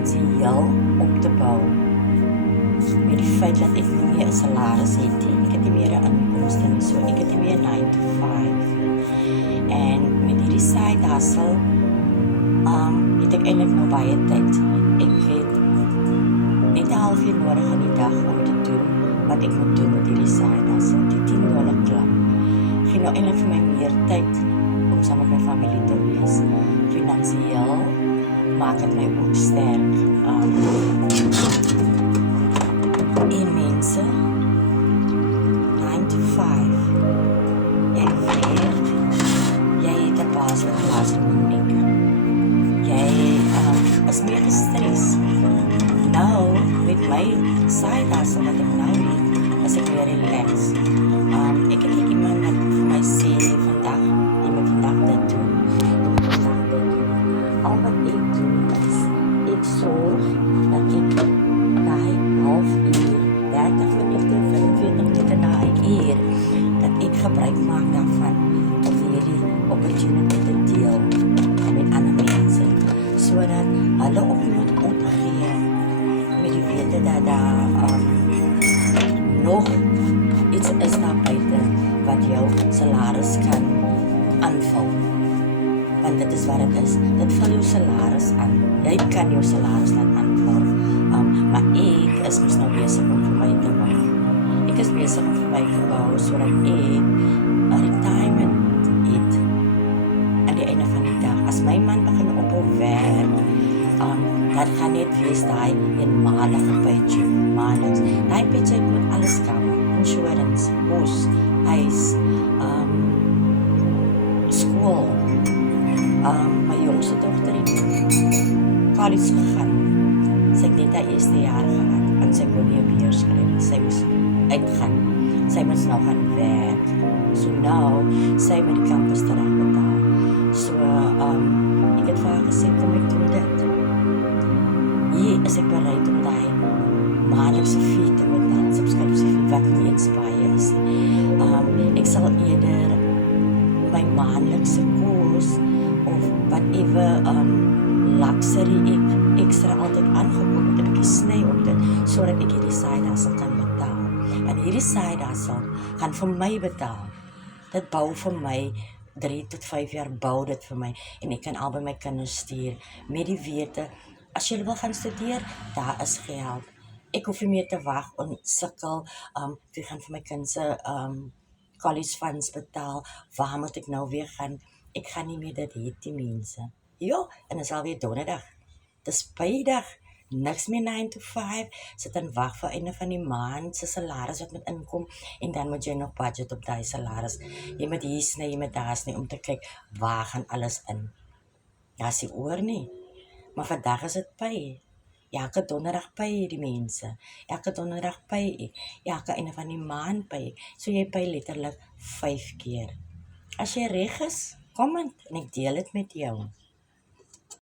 finansiëel op te bou. Met die feit dat ek nie meer 'n salaris het nie, ek het nie meer 'n inkomste nie, so ek het nie meer 9 to 5. En met hierdie side hustle, het ek eintlik nou baie tyd. Ek het net 'n halfuur nodig in die dag om te doen wat ek moet doen met hierdie side hustle. Die $10 klap gee nou eintlik vir my meer tyd om saam met my familie te wees. Finansiëel maak dit my ook sterk. En mense, 9 to 5, jy weet, jy het 'n baas wat laat Monique. Jy is meer gestres. Nou, met my side hustle wat ek nou het, is ek weer relaxed. Ek het nie iemand wat vir my sê, vandag, jy moet vandag dit doen, jy moet vandag dit doen. Al wat ek doen is, ek sorg dat ek daai halfuur, 30 minute, 45 minute na 'n uur, dat ek gebruik maak daarvan om hierdie opportunity te deel met ander mense, sodat hulle ook nie moet opgee met die wete dat daar nog iets is daar buite wat jou salaris kan aanvul. Want dit is wat dit is. Dit vul jou salaris aan. Jy kan jou salaris laat aanvul. Maar ek is mos nou besig om vir my te bou. Ek is besig om vir my te bou sodat ek 'n retirement het aan die einde van die dag. As my man begin ophou werk, dat gaan net wees daai eenmalige paycheck, maandeliks. Daai paycheck moet alles cover. Insurance, huis, huis, skool. My jongste dogter het college gegaan. Sy het net haar eerste jaar gehad en sy kon nie 'n beurs kry nie. Sy moes uitgaan. Sy moes nou gaan werk. So nou, sy met die campus terug betaal. So, ek het vir haar gesê, kom ek doen dit. Hier is ek bereid om daai maandelikse fee te betaal, subscripsie fee, wat nie eens baie is. Ek sal eerder my maandelikse kos of whatever luxury ek ekstra altyd aangekoop het, 'n bietjie sny op dit, sodat ek hierdie side hustle kan betaal. En hierdie side hustle gaan vir my betaal. Dit bou vir my 3 tot 5 jaar bou dit vir my en ek kan albei my kinders stuur met die wete, as jy wil gaan studeer, daar is geld. Ek hoef nie meer te wag en sukkel, ek gaan vir my kind se college funds betaal, waar moet ek nou weer gaan? Ek gaan nie meer dit hê, die mense. Jo, en dit is alweer donderdag. Dis Vrydag, niks meer 9 to 5, sit en wag vir einde van die maand, se salaris wat moet inkom, en dan moet jy nog budget op daai salaris. Jy moet hier sny, jy moet daar sny, om te kyk, waar gaan alles in. Ja, is die oor nie. Maar vandag is dit pay. Elke donderdag pay die mense. Elke donderdag pay ek. Elke einde van die maand pay ek. So jy pay letterlik 5 keer. As jy reg is, comment en ek deel dit met jou.